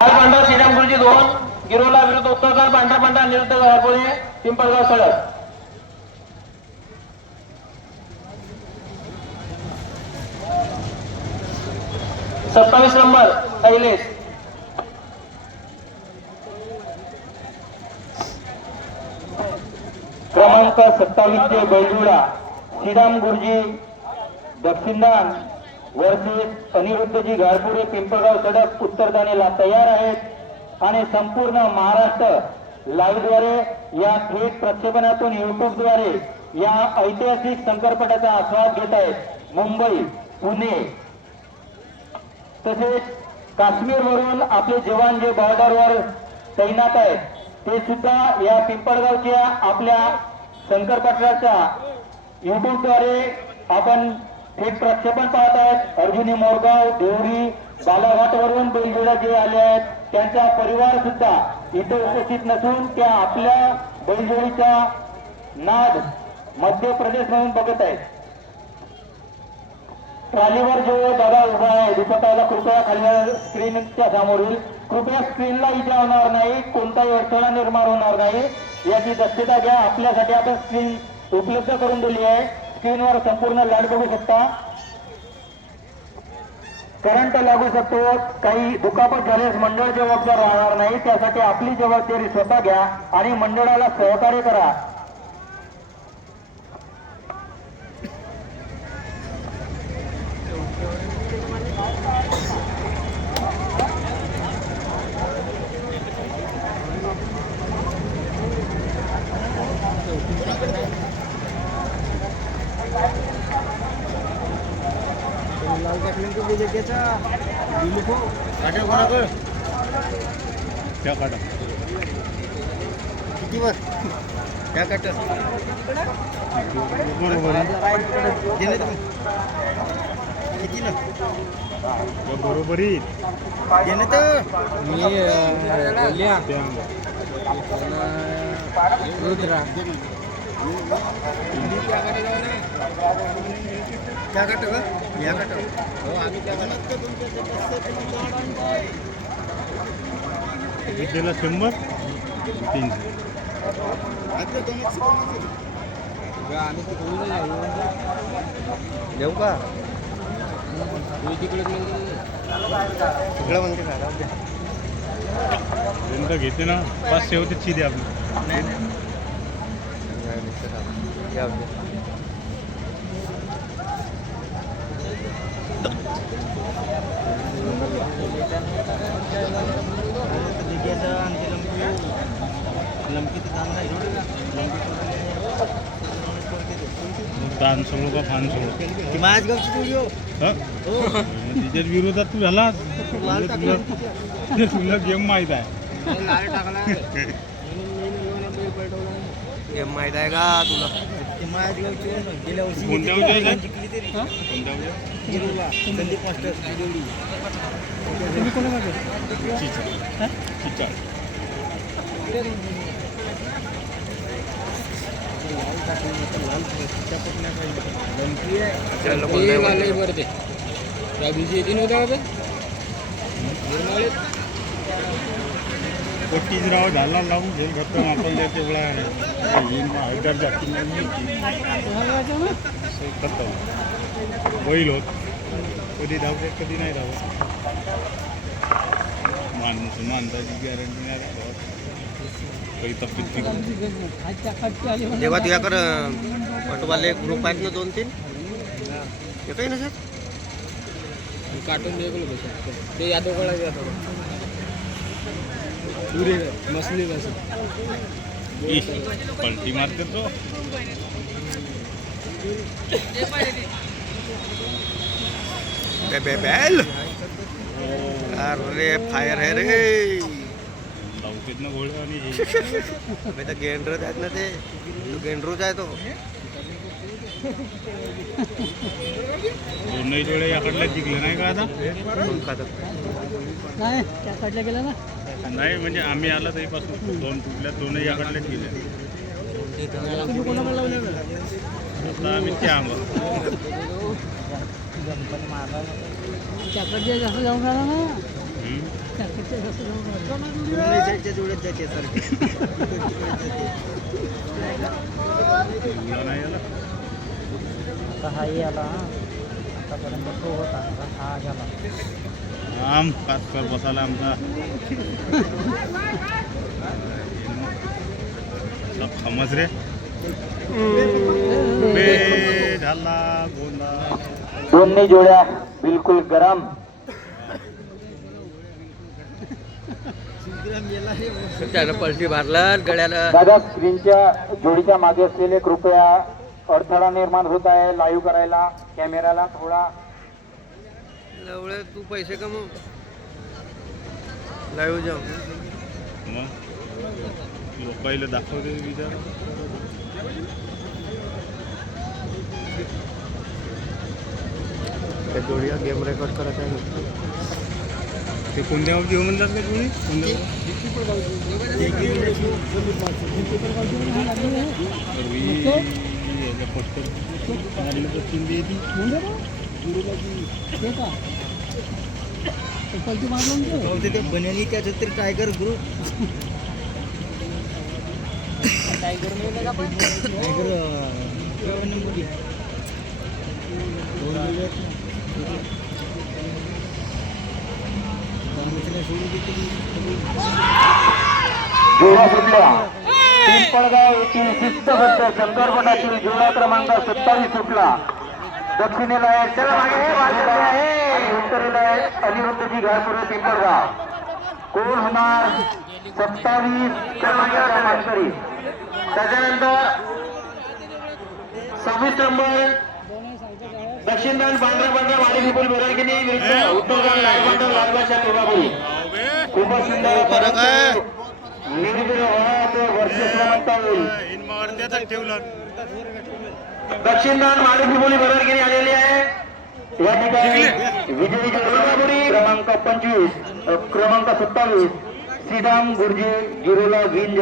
लाल पांढरा श्रीराम गुरुजी दोन गिरोला विरुद्ध उत्तरकार पांढरा पांढरा निरुद्ध घारपुळे पिंपळगाव सडक. सत्तावीस नंबर अहिलेश. क्रमांक सत्तावीस ते बैलजुडा श्रीराम गुरुजी दक्षिणदान वरती अनिरुद्धजी घारपुरे पिंपळगाव सडक उत्तरदानेला तयार आहेत आणि संपूर्ण महाराष्ट्र लाईव्हद्वारे या थेट प्रक्षेपणातून युट्यूबद्वारे या ऐतिहासिक संकरपटाचा आस्वाद घेत आहेत. मुंबई पुणे तसेच काश्मीरवरून आपले जवान जे बॉर्डरवर तैनात आहेत ते सुद्धा या पिंपळगावच्या आपल्या शंकरपटराच्या युट्यूबद्वारे आपण थेट प्रक्षेपण पाहत आहेत अर्जुनी मोरगाव देवरी बालाघाटवरून बैलजोड्या जे आले आहेत त्यांचा परिवार सुद्धा इथे उपस्थित नसून त्या आपल्या बैलजोडीचा नाद मध्य प्रदेश प्रदेशमधून बघत आहेत. ट्रॉलीवर जो दादा उभा आहे दिसताला कृपया खाली स्क्रीनच्या समोरील. कृपया स्क्रीनला इजा होणार नाही. कोणताही अडथळा निर्माण होणार नाही. याची दक्षता घ्या. आपल्यासाठी आपण स्क्रीन उपलब्ध करून दिली आहे. स्क्रीनवर संपूर्ण लाट बघू शकता. करंट लागू शकतो. काही दुखापत झाल्यास मंडळ जबाबदार राहणार नाही. त्यासाठी आपली जबाबदारी स्वतः घ्या आणि मंडळाला सहकार्य करा. किती वर? त्या कट बरोबर किती ना बरोबर गेले तर रुद्रा. त्या या कट विद्येला शंभर तीनशे देऊ का? तिकडे सगळं म्हणते का. जनता घेते ना. पाचशे होते चिदे आपली. नाही नाही नाही, मिस्टर साहेब. या होते. दान सोडू का फान सोडू ती माझगावची व्हिडिओ हं? तिच्या विरोधात तू झालास तुला तुला- तुला गेम माहीत आहे हे माहीत आहे का तुला ती माझगावची गेल्या वर्षी कोणत्या जिंकली वर्षी आहे? जिंकली तरी कोणत्या जिरूला. संदीप मास्टर जिरोली. चिचा चिचा त्याला बोलणं आहे. बरं ते त्या दिवशी येते नव्हत्या का ते पट्टीच राव झाला लावून घेऊन घट्ट आपण तेवढा हैदर जाती नाही बैल होत. कधी धावते कधी नाही धावत. माणूस माणसाची गॅरंटी नाही राहत. काही तब्येत. तेव्हा तुझ्याकडं ऑटोवाले ग्रुप आहेत ना दोन तीन? ते काही नसत काटून देखलो ते यादव जातो पुरे मसली बस पलटी मारते तो. बे बे बेल. अरे फायर आहे रे. लावतेत ना घोडे आणि हे. मी तर गेंडरच आहेत ना ते. गेंडरूच आहे तो. दोनही जोडे याकडल्या जिंकले नाही का आता? नाही त्या काढल्या गेल्या ना. नाही म्हणजे आम्ही आला तरीपासून. दोन तुटल्या दोनही लावले आता आम्ही त्याकडे जास्त जाऊन राहिला ना? हम्म. इंग्लिशाच्या जोड्यात जाते सारखे. एवढा नाही आला. आम पाच कर बसायला आमचा सब समज रे बे झाला गोंदा। दोन्ही जोड्या बिलकुल गरम। त्यानं पलटी मारला गळ्याला दादा स्क्रीनच्या जोडीच्या मागे असलेले कृपया अडथळा निर्माण होत आहे. लाईव्ह करायला कॅमेराला थोडा एवढे तू पैसे कमव. लाईव्ह जाऊ. मग? लोकाईला दाखवते विचार. त्या जोडीला गेम रेकॉर्ड करत आहे. ते कोणत्या गावची हो म्हणतात का तुम्ही? कोणत्या ते बनेली त्याच्यात तरी टायगर ग्रुप टायगर सुटल्या पिंपळगाव येथील शिस्तबद्ध शंकरपटातील जोडा क्रमांक सत्तावीस सुटला. दक्षिणेला आहे चला मागे हे आहे उत्तरेला आहे अनिरुद्धजी घाटपुरे पिंपळगाव कोण होणार? सत्तावीस. क्रमांकरी त्याच्यानंतर सव्वीस नंबर. दक्षिणदान पांढऱ्या पांढऱ्या वाडी विपुल बेरागिनी विरुद्ध उत्तरदान लालबंडल लालबादशा कोल्हापुरी खूपच सुंदर दक्षिणदान माडी विपुली बेरागिनी आलेली आहे. या ठिकाणी विजयी क्रमांक पंचवीस क्रमांक सत्तावीस श्रीराम गुरुजी गिरोला विन